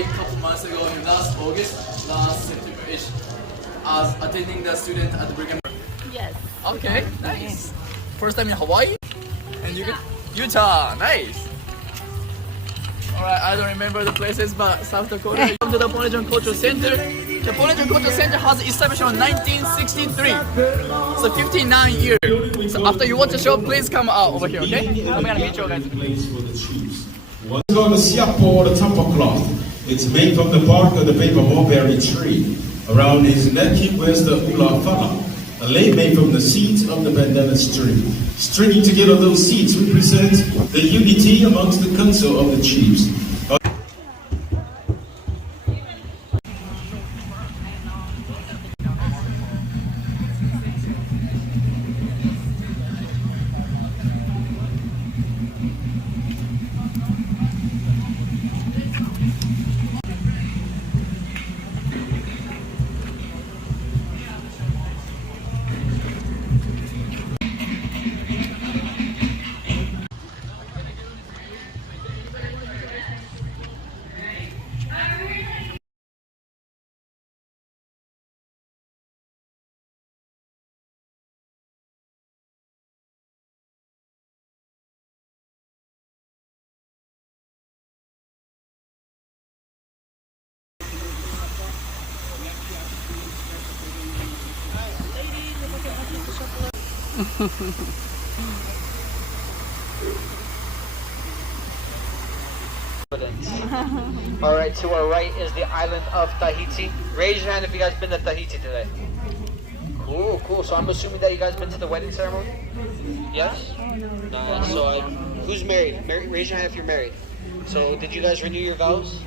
A couple months ago, in last August, last September-ish, I was attending the student at the Brigham. Yes. Okay, nice. First time in Hawaii? And you get Utah, nice. Alright, I don't remember the places, but South Dakota. Come to the Polynesian Cultural Center. The Polynesian Cultural Center has established in 1963. So 59 years. So after you watch the show, please come out over here, okay? I'm gonna meet you guys. One is called the siapo or the tapa cloth. It's made from the bark of the paper mulberry tree. Around his neck he wears the ula fala, a lei made from the seeds of the bandana string. Stringing together those seeds represents the unity amongst the council of the chiefs. Alright, to our right is the island of Tahiti. Raise your hand if you guys been to Tahiti today. Cool, cool. So I'm assuming that you guys been to the wedding ceremony? Yes? Nice. So who's married? Raise your hand if you're married. So did you guys renew your vows?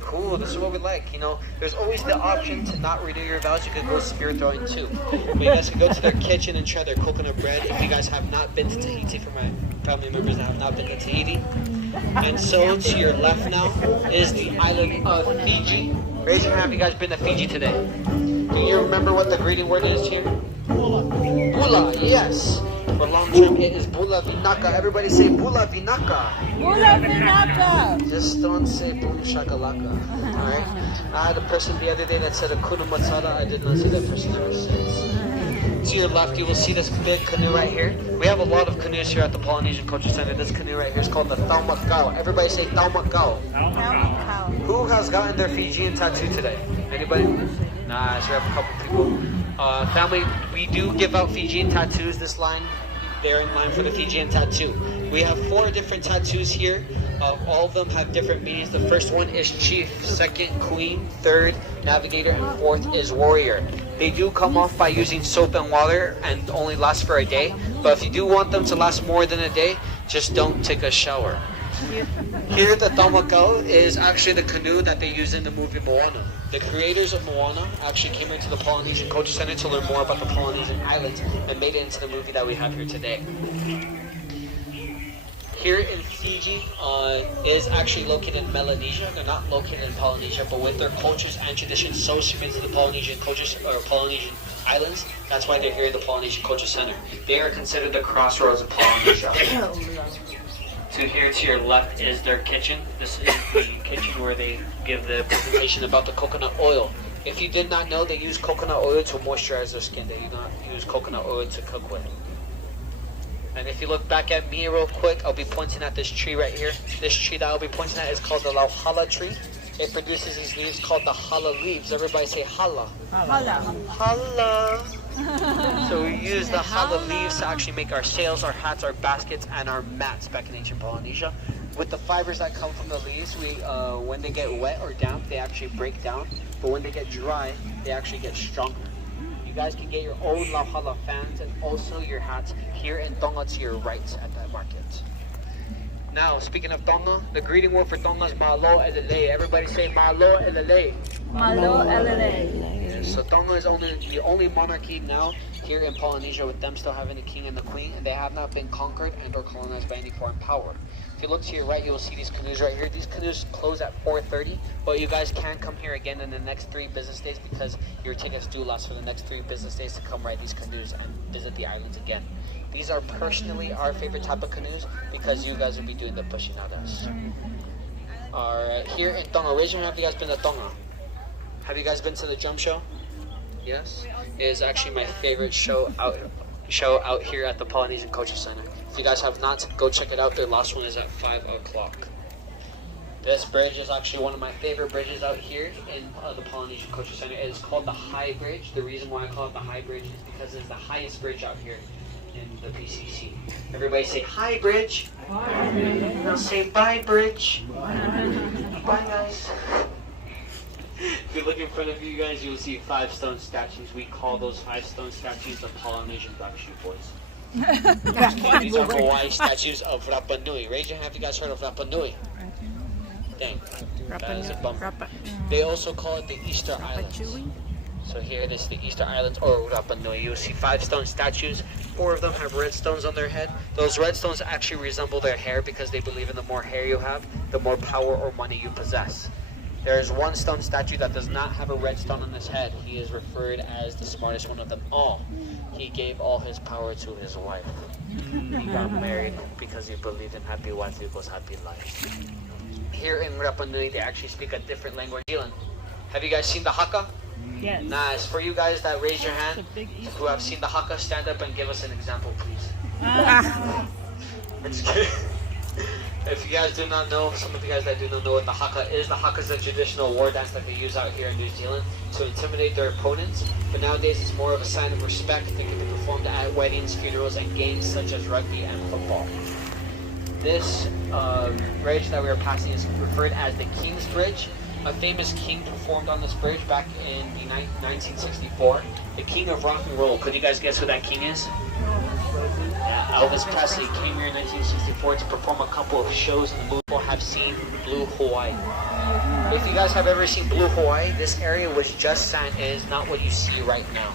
Cool, this is what we like. You know, there's always the option to not renew your vows. You could go spear throwing too. But you guys can go to their kitchen and try their coconut bread if you guys have not been to Tahiti, for my family members that have not been to Tahiti. And so to your left now is the island of Fiji. Raise your hand if you guys been to Fiji today. Do you remember what the greeting word is here? Bula. Bula, yes. For long term, it is Bula Vinaka. Everybody say Bula Vinaka. Bula Vinaka. Just don't say Boom Shakalaka. Alright? I had a person the other day that said Akuna Matata. I did not see that person ever since. To your left, you will see this big canoe right here. We have a lot of canoes here at the Polynesian Cultural Center. This canoe right here is called the Taumakau. Everybody say Taumakau. Who has gotten their Fijian tattoo today? Anybody? Nice, we have a couple people. Family, we do give out Fijian tattoos this line. They're in line for the Fijian tattoo. We have 4 different tattoos here. All of them have different meanings. The first one is chief, second queen, third navigator, and fourth is warrior. They do come off by using soap and water and only last for a day. But if you do want them to last more than a day, just don't take a shower. Here, the Taumakau is actually the canoe that they use in the movie Moana. The creators of Moana actually came into the Polynesian Cultural Center to learn more about the Polynesian islands and made it into the movie that we have here today. Here in Fiji is actually located in Melanesia. They're not located in Polynesia, but with their cultures and traditions so similar to the Polynesian cultures or Polynesian islands, that's why they're here in the Polynesian Cultural Center. They are considered the crossroads of Polynesia. So here to your left is their kitchen. This is the kitchen where they give the presentation about the coconut oil. If you did not know, they use coconut oil to moisturize their skin. They do not use coconut oil to cook with. And if you look back at me real quick, I'll be pointing at this tree right here. This tree that I'll be pointing at is called the lauhala tree. It produces these leaves called the hala leaves. Everybody say hala. Hala. Hala. So we use the hala leaves to actually make our sails, our hats, our baskets, and our mats back in ancient Polynesia. With the fibers that come from the leaves, when they get wet or damp, they actually break down. But when they get dry, they actually get stronger. You guys can get your own lauhala fans and also your hats here in Tonga to your right at that market. Now, speaking of Tonga, the greeting word for Tonga is Malo Elele. Everybody say Malo Elele. Malo Elele. So Tonga is the only monarchy now here in Polynesia, with them still having the king and the queen, and they have not been conquered and or colonized by any foreign power. If you look to your right, you will see these canoes right here. These canoes close at 4:30, but you guys can come here again in the next 3 business days because your tickets do last for the next 3 business days to come ride these canoes and visit the islands again. These are personally our favorite type of canoes because you guys will be doing the pushing, not us. are here in Tonga. Raise your hand if you guys been to Tonga. Have you guys been to the jump show? Yes? It is actually my favorite show out here at the Polynesian Culture Center. If you guys have not, go check it out. Their last one is at 5 o'clock. This bridge is actually one of my favorite bridges out here in the Polynesian Culture Center. It is called the High Bridge. The reason why I call it the High Bridge is because it's the highest bridge out here in the PCC. Everybody say hi bridge. Bye. Now say bye bridge. Bye guys. If you look in front of you guys, you'll see 5 stone statues. We call those 5 stone statues the Polynesian Backstreet Boys. These are Hawaii statues of Rapa Nui. Raise your hand if you guys heard of Rapa Nui. Dang, that is a bummer. They also call it the Easter Islands. So here it is, the Easter Islands or Rapa Nui. You'll see 5 stone statues. 4 of them have red stones on their head. Those red stones actually resemble their hair because they believe in the more hair you have, the more power or money you possess. There is 1 stone statue that does not have a red stone on his head. He is referred as the smartest one of them all. He gave all his power to his wife. He got married because he believed in happy wife equals happy life. Here in Rapa Nui, they actually speak a different language. New Zealand. Have you guys seen the haka? Yes. Nice. For you guys that raise your hand, who have seen the haka, stand up and give us an example, please. If you guys do not know, some of you guys that do not know what the haka is a traditional war dance that they use out here in New Zealand to intimidate their opponents. But nowadays it's more of a sign of respect. It can be performed at weddings, funerals, and games such as rugby and football. This bridge that we are passing is referred as the King's Bridge. A famous king performed on this bridge back in 1964. The King of Rock and Roll. Could you guys guess who that king is? Elvis Presley came here in 1964 to perform a couple of shows in the movie. Or have seen Blue Hawaii. If you guys have ever seen Blue Hawaii, this area which just sand is not what you see right now.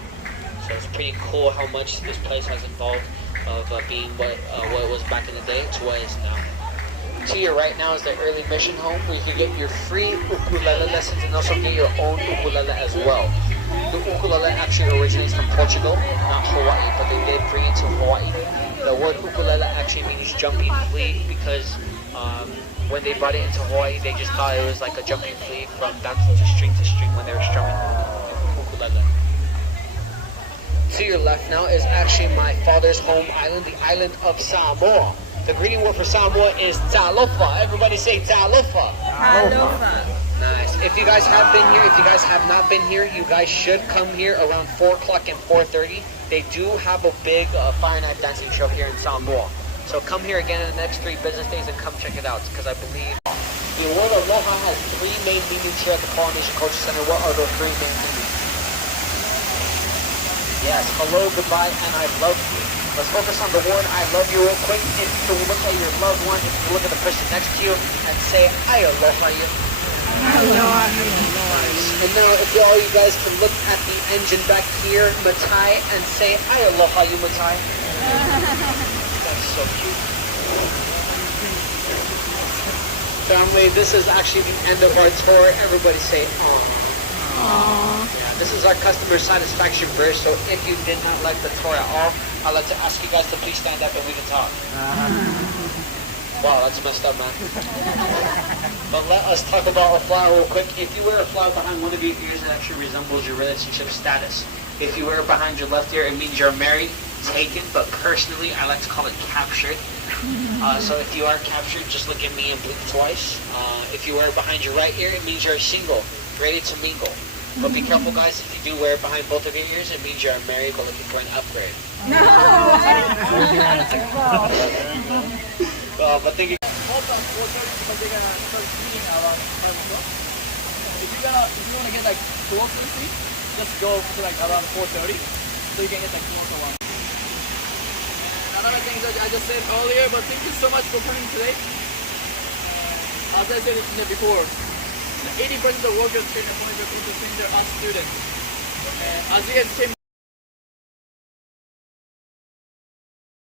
So it's pretty cool how much this place has evolved of being what it was back in the day to what it is now. To your right now is the early mission home where you can get your free ukulele lessons and also get your own ukulele as well. The ukulele actually originates from Portugal, not Hawaii, but they did bring it to Hawaii. The word ukulele actually means jumping flea because when they brought it into Hawaii, they just thought it was like a jumping flea from bouncing to string when they were strumming ukulele. To your left now is actually my father's home island, the island of Samoa. The greeting word for Samoa is talofa. Everybody say talofa. Aloha. Nice. If you guys have been here, if you guys have not been here, you guys should come here around 4 o'clock and 4:30. They do have a big fire night dancing show here in Samoa. So come here again in the next 3 business days and come check it out because I believe the word aloha has 3 main meanings here at the Polynesian Culture Center. What are those 3 main meanings? Yes, hello, goodbye, and I love you. Let's focus on the word I love you real quick. If you look at your loved one, if you look at the person next to you and say, I aloha you. And now if all you guys can look at the engine back here, Matai, and say, I aloha you, Matai. That's so cute. Family, this is actually the end of our tour. Everybody say, aww. Yeah, this is our customer satisfaction bridge, so if you did not like the tour at all, I'd like to ask you guys to please stand up and we can talk. Wow, that's messed up, man. But let us talk about a flower real quick. If you wear a flower behind one of your ears, it actually resembles your relationship status. If you wear it behind your left ear, it means you're married, taken, but personally, I like to call it captured. So if you are captured, just look at me and blink twice. If you wear it behind your right ear, it means you're single, ready to mingle. But be careful, guys, if you do wear it behind both of your ears, it means you're married but looking for an upgrade. No! But thank you. Hold on 4:30 because they're gonna start shooting around 5 o'clock. If you wanna get like closer seat, just go to like around 4:30 so you can get like closer one. And another thing that I just said earlier, but thank you so much for coming today. As I said before, 80% of workers here in the Polynesian Culture Center are students. And as you guys came